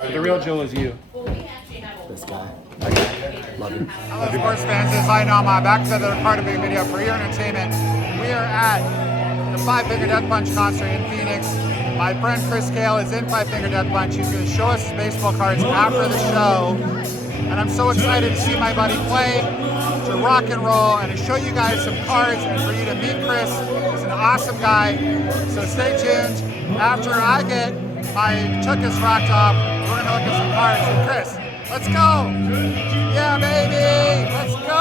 The real Jewel is you. This guy. Love you. Hello, sports fans. This is I know I'm back to the Cardiff video for your entertainment. We are at the 5 Death Punch concert in Phoenix. My friend Chris Kael is in 5 Death Punch. He's going to show us his baseball cards after the show. And I'm so excited to see my buddy play, to rock and roll, and to show you guys some cards and for you to meet Chris. He's an awesome guy. So stay tuned. After I get my chuckus rocked off, we're going to look at some cards. So Chris, let's go! Yeah, baby! Let's go!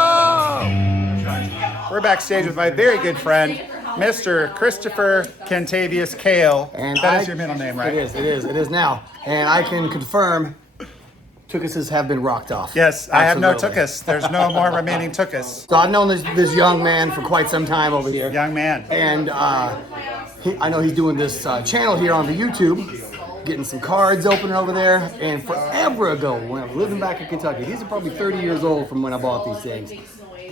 We're backstage with my very good friend, Mr. Christopher Kentavious Kael. And that is your middle name, right? It is now. And I can confirm tukuses have been rocked off. Yes, I have no Absolutely. tukus. There's no more remaining tukus. So I've known this young man for quite some time over here. Young man. And I know he's doing this channel here on the YouTube, getting some cards open over there. And forever ago, when I was living back in Kentucky, these are probably 30 years old from when I bought these things.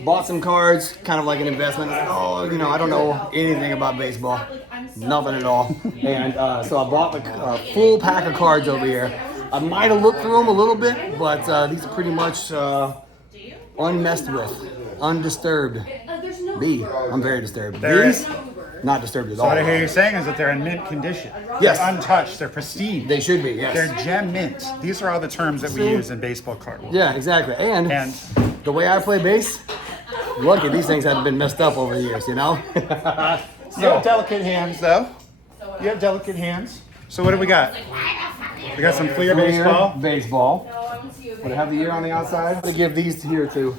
Bought some cards, kind of like an investment. Oh, you know, I don't know anything about baseball. Nothing at all. And so I bought a full pack of cards over here. I might have looked through them a little bit, but these are pretty much unmessed with, undisturbed. Me, I'm very disturbed. These, not disturbed at all. So what I hear you saying is that they're in mint condition. Yes. They're untouched. They're pristine. They should be, yes. They're gem mint. These are all the terms that we use in baseball card world. Yeah, exactly. And the way I play bass, look at these things haven't been messed up over the years, you know? You have delicate hands, though. You have delicate hands. So what do we got? We got some clear baseball. Baseball. Would I have the year on the outside? I'm gonna give these here to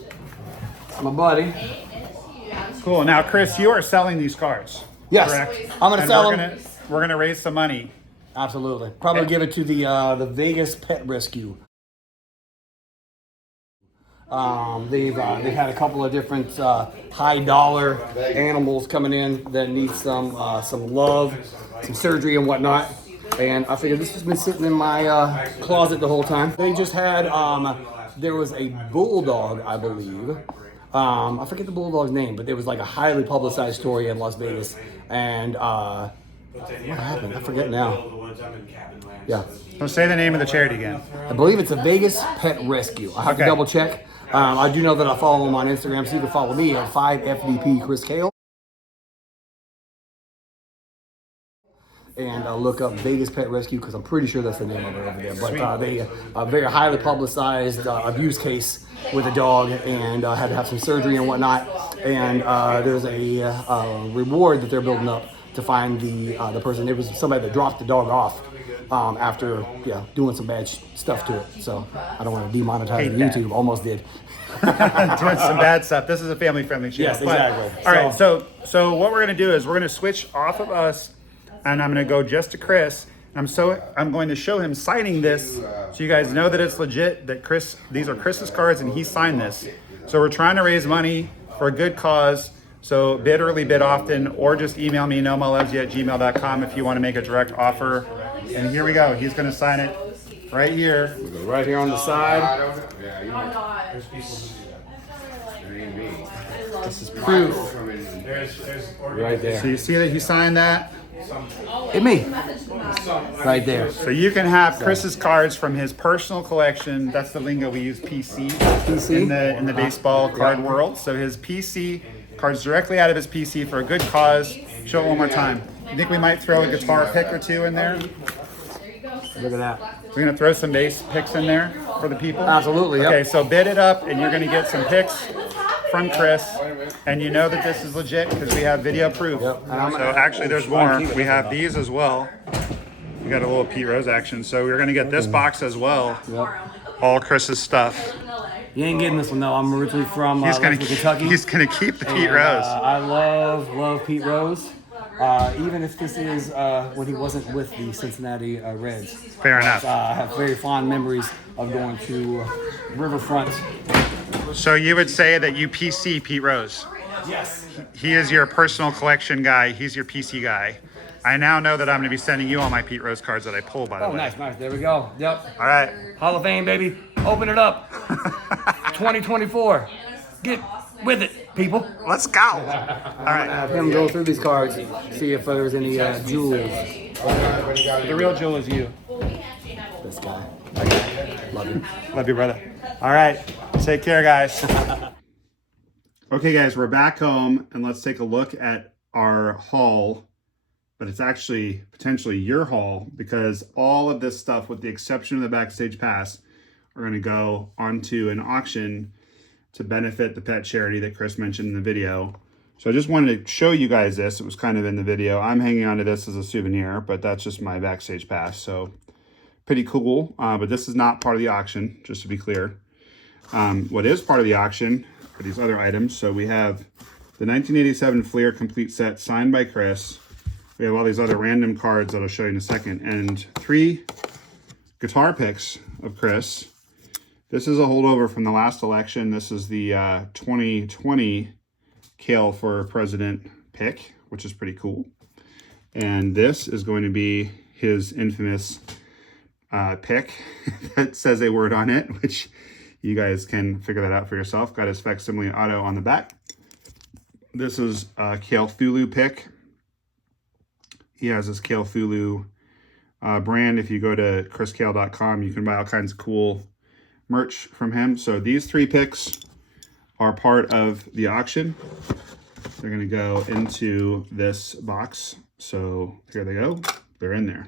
my buddy. Cool. Now, Chris, you are selling these cards. Yes, Correct? I'm gonna And sell them. We're gonna raise some money. Absolutely. Probably give it to the Vegas Pet Rescue. They've had a couple of different high dollar animals coming in that need some love, some surgery and whatnot. And I figured this has been sitting in my closet the whole time. They just had there was a bulldog, I believe. I forget the bulldog's name, but there was like a highly publicized story in Las Vegas. And what happened? I forget now. Yeah. So say the name of the charity again. I believe it's a Vegas Pet Rescue. I have to double check. I do know that I follow him on Instagram, so you can follow me at 5FDP Chris Kael. And look up Vegas Pet Rescue because I'm pretty sure that's the name of it over there. But they a very highly publicized abuse case with a dog and had to have some surgery and whatnot. And there's a reward that they're building up to find the person. It was somebody that dropped the dog off after doing some bad stuff to it. So I don't want to demonetize YouTube. Almost did. Doing some bad stuff. This is a family-friendly channel. Yes, exactly. All right. So what we're gonna do is we're gonna switch off of us. And I'm gonna go just to Chris. I'm going to show him signing this, so you guys know that it's legit. That these are Chris's cards, and he signed this. So we're trying to raise money for a good cause. So bid early, bid often, or just email me nomalovesyou@gmail.com if you want to make a direct offer. And here we go. He's gonna sign it right here. We'll go right here on the side. This is proof. Right there. So you see that he signed that. Hit me. Right there. So you can have Chris's cards from his personal collection. That's the lingo we use, PC. In the baseball card world. So his PC cards directly out of his PC for a good cause. Show it one more time. You think we might throw a guitar pick or two in there? Look at that. We're gonna throw some bass picks in there for the people. Absolutely. Yep. Okay, so bid it up, and you're gonna get some picks from Chris, and you know that this is legit because we have video proof. Yep. So actually, there's more. We have these as well. We got a little Pete Rose action, so we're gonna get this box as well. Yep. All Chris's stuff. You ain't getting this one though. I'm originally from Kentucky. He's gonna keep the Pete Rose. I love Pete Rose. Even if this is when he wasn't with the Cincinnati Reds. Fair enough. I have very fond memories of going to Riverfront. So you would say that you PC Pete Rose? Yes. He is your personal collection guy. He's your PC guy. I now know that I'm going to be sending you all my Pete Rose cards that I pull, by the way. Oh, nice. There we go. Yep. All right. Hall of Fame, baby. Open it up. 2024. Get with it, people. Let's go. All right. Have him go through these cards, see if there's any jewels. The real Jewel is you. This guy. Love you. Love you, brother. All right. Take care, guys. Okay, guys, we're back home, and let's take a look at our haul. But it's actually potentially your haul, because all of this stuff, with the exception of the Backstage Pass, are going to go onto an auction to benefit the pet charity that Chris mentioned in the video. So I just wanted to show you guys this. It was kind of in the video. I'm hanging on to this as a souvenir, but that's just my Backstage Pass. So pretty cool. But this is not part of the auction, just to be clear. What is part of the auction are these other items. So we have the 1987 Fleer complete set signed by Chris. We have all these other random cards that I'll show you in a second, and 3 guitar picks of Chris. This is a holdover from the last election. This is the 2020 Kael for President pick, which is pretty cool. And this is going to be his infamous pick that says a word on it, which you guys can figure that out for yourself. Got his facsimile auto on the back. This is a Kael Thulu pick. He has this Kael Thulu brand. If you go to chriskael.com, you can buy all kinds of cool merch from him. So these 3 picks are part of the auction. They're going to go into this box. So here they go. They're in there.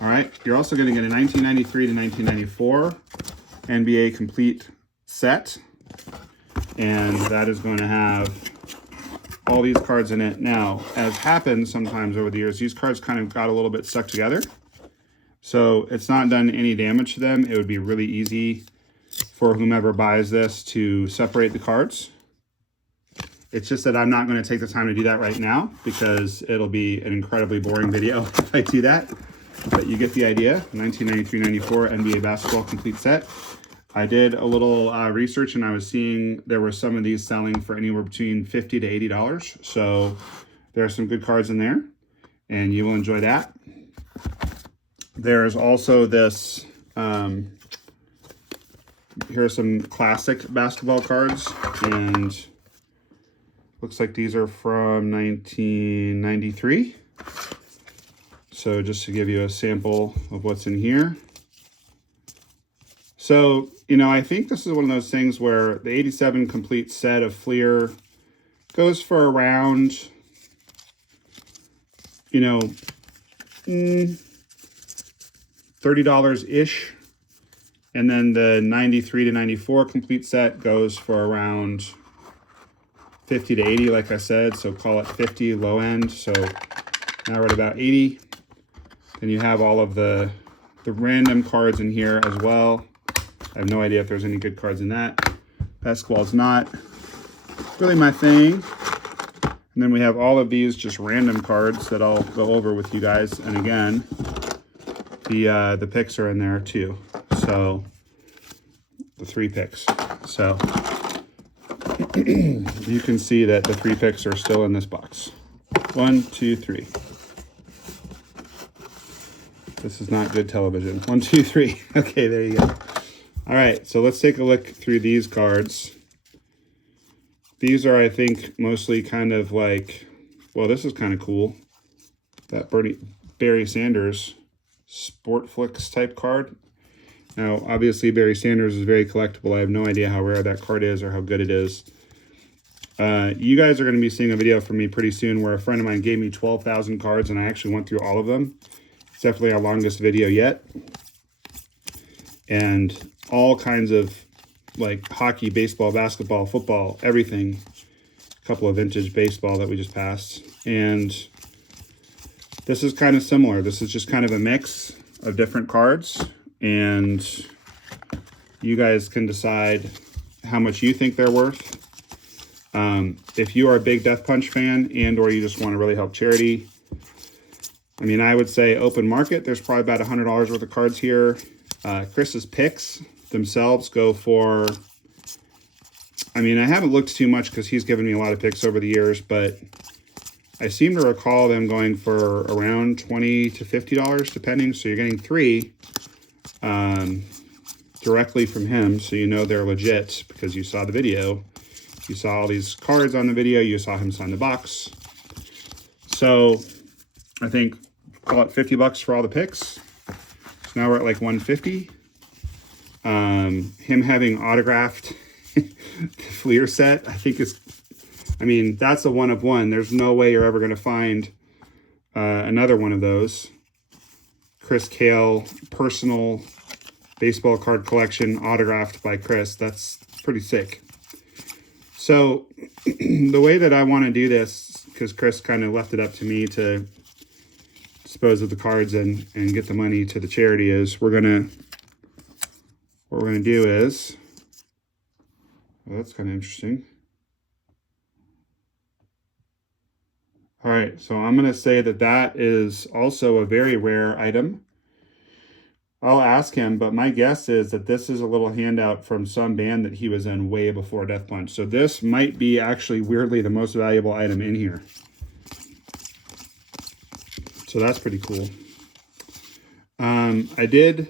All right. You're also going to get a 1993 to 1994 NBA complete set. And that is going to have all these cards in it. Now, as happens sometimes over the years, these cards kind of got a little bit stuck together. So it's not done any damage to them. It would be really easy for whomever buys this to separate the cards. It's just that I'm not going to take the time to do that right now, because it'll be an incredibly boring video if I do that. But you get the idea. 1993-94 NBA basketball complete set. I did a little research, and I was seeing there were some of these selling for anywhere between $50 to $80. So there are some good cards in there, and you will enjoy that. There's also this, here are some classic basketball cards, and looks like these are from 1993. So just to give you a sample of what's in here. So, you know, I think this is one of those things where the 87 complete set of Fleer goes for around, you know, $30-ish. And then the 93 to 94 complete set goes for around 50 to 80, like I said. So call it 50 low end. So now we're at about 80. Then you have all of the random cards in here as well. I have no idea if there's any good cards in that. Basketball's not really my thing. And then we have all of these just random cards that I'll go over with you guys. And again, the picks are in there too. So the 3 picks. So you can see that the 3 picks are still in this box. 1, 2, 3. This is not good television. 1, 2, 3. Okay, there you go. All right, so let's take a look through these cards. These are, I think, mostly kind of like, well, this is kind of cool. That Barry Sanders Sportflix type card. Now, obviously, Barry Sanders is very collectible. I have no idea how rare that card is or how good it is. You guys are going to be seeing a video from me pretty soon where a friend of mine gave me 12,000 cards, and I actually went through all of them. It's definitely our longest video yet. And all kinds of like hockey, baseball, basketball, football, everything. A couple of vintage baseball that we just passed. And this is kind of similar. This is just kind of a mix of different cards. And you guys can decide how much you think they're worth. If you are a big Death Punch fan and or you just want to really help charity, I mean, I would say open market. There's probably about $100 worth of cards here. Chris's picks themselves go for, I mean, I haven't looked too much because he's given me a lot of picks over the years, but I seem to recall them going for around $20 to $50 depending. So you're getting 3 directly from him, so you know they're legit because you saw the video. You saw all these cards on the video. You saw him sign the box. So I think call it $50 for all the picks. So now we're at like 150. Him having autographed Fleer set, I think is, I mean, that's a one of one. There's no way you're ever going to find another one of those. Chris Kael personal baseball card collection autographed by Chris. That's pretty sick. So the way that I want to do this, because Chris kind of left it up to me to dispose of the cards and get the money to the charity, is what we're gonna do is, well, that's kind of interesting. All right, so I'm gonna say that that is also a very rare item. I'll ask him, but my guess is that this is a little handout from some band that he was in way before Death Punch. So this might be actually weirdly the most valuable item in here. So that's pretty cool. I did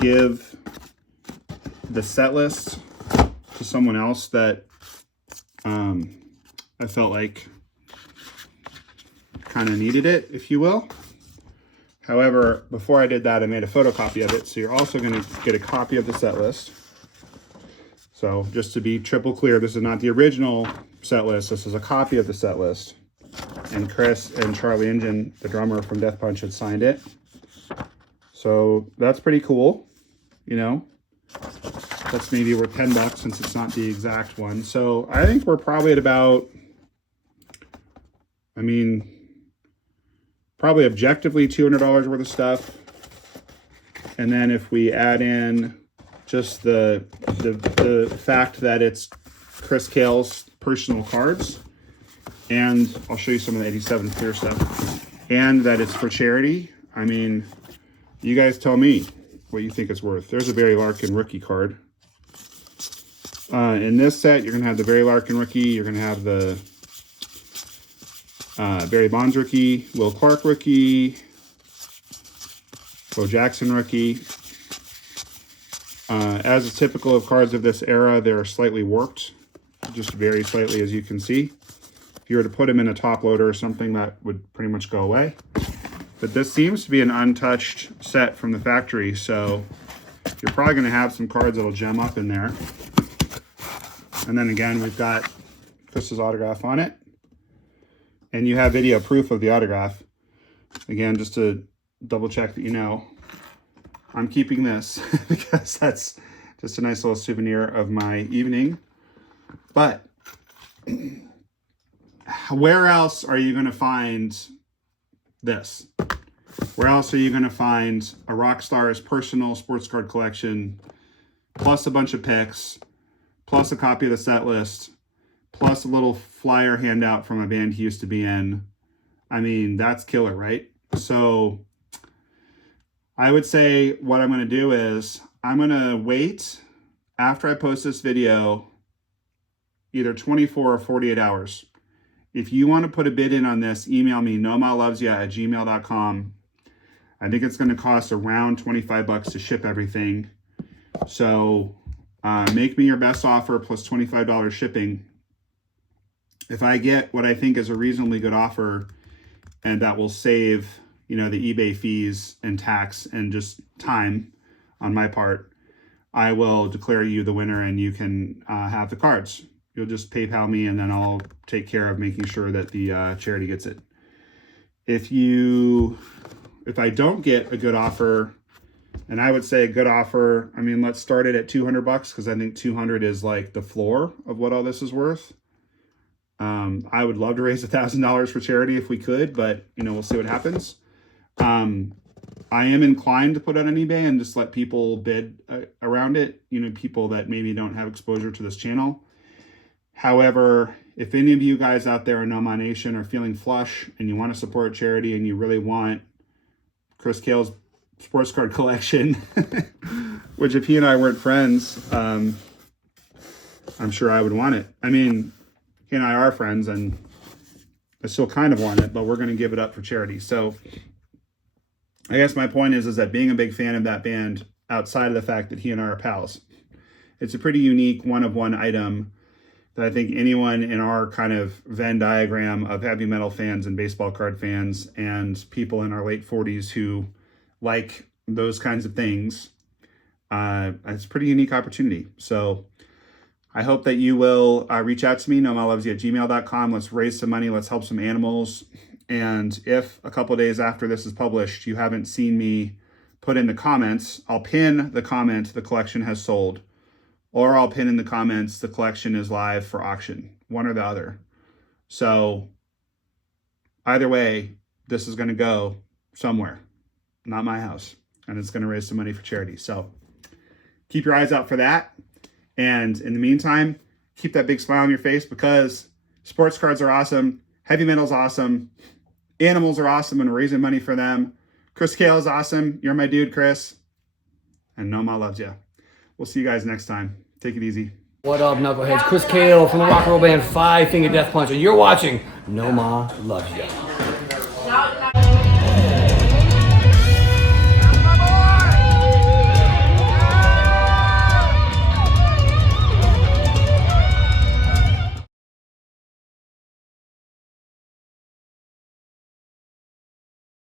give the set list to someone else that I felt like kind of needed it, if you will. However, before I did that, I made a photocopy of it. So you're also going to get a copy of the set list. So just to be triple clear, this is not the original set list. This is a copy of the set list. And Chris and Charlie Engine, the drummer from Death Punch, had signed it. So that's pretty cool. You know, that's maybe worth $10 since it's not the exact one. So I think we're probably at about, I mean, probably objectively $200 worth of stuff. And then if we add in just the fact that it's Chris Kael's personal cards, and I'll show you some of the 87 Fleer stuff, and that it's for charity, I mean, you guys tell me what you think it's worth. There's a Barry Larkin rookie card. In this set, you're going to have the Barry Larkin rookie, you're going to have the Barry Bonds rookie, Will Clark rookie, Bo Jackson rookie. As is typical of cards of this era, they're slightly warped, just very slightly, as you can see. If you were to put them in a top loader or something, that would pretty much go away. But this seems to be an untouched set from the factory, so you're probably going to have some cards that'll gem up in there. And then again, we've got Chris's autograph on it. And you have video proof of the autograph. Again, just to double check that you know, I'm keeping this because that's just a nice little souvenir of my evening. But where else are you going to find this? Where else are you going to find a Rockstar's personal sports card collection, plus a bunch of picks, plus a copy of the set list, plus a little flyer handout from a band he used to be in? I mean, that's killer, right? So I would say what I'm going to do is I'm going to wait after I post this video, either 24 or 48 hours. If you want to put a bid in on this, email me, nomalovesyou@gmail.com. I think it's going to cost around $25 to ship everything. So make me your best offer plus $25 shipping. If I get what I think is a reasonably good offer and that will save, you know, the eBay fees and tax and just time on my part, I will declare you the winner and you can have the cards. You'll just PayPal me and then I'll take care of making sure that the charity gets it. If I don't get a good offer, and I would say a good offer, I mean, let's start it at $200 because I think 200 is like the floor of what all this is worth. I would love to raise $1,000 for charity if we could, but you know, we'll see what happens. I am inclined to put it on eBay and just let people bid around it, you know, people that maybe don't have exposure to this channel. However, if any of you guys out there in Nomad Nation are feeling flush and you want to support charity and you really want Chris Kael's sports card collection, which if he and I weren't friends, I'm sure I would want it. I mean, he and I are friends and I still kind of want it, but we're going to give it up for charity. So I guess my point is that being a big fan of that band, outside of the fact that he and I are pals, it's a pretty unique one-of-one item that I think anyone in our kind of Venn diagram of heavy metal fans and baseball card fans and people in our late 40s who like those kinds of things. It's a pretty unique opportunity. So I hope that you will reach out to me, nomalovesyou@gmail.com. Let's raise some money. Let's help some animals. And if a couple of days after this is published, you haven't seen me put in the comments, I'll pin the comment, the collection has sold. Or I'll pin in the comments, the collection is live for auction. One or the other. So either way, this is going to go somewhere, not my house. And it's going to raise some money for charity. So keep your eyes out for that. And in the meantime, keep that big smile on your face, because sports cards are awesome. Heavy metal's awesome. Animals are awesome, and we're raising money for them. Chris Kael is awesome. You're my dude, Chris. And Noma loves you. We'll see you guys next time. Take it easy. What up, knuckleheads? Chris Kael from the rock and roll band 5 Finger Death Punch, and you're watching Noma Loves Ya.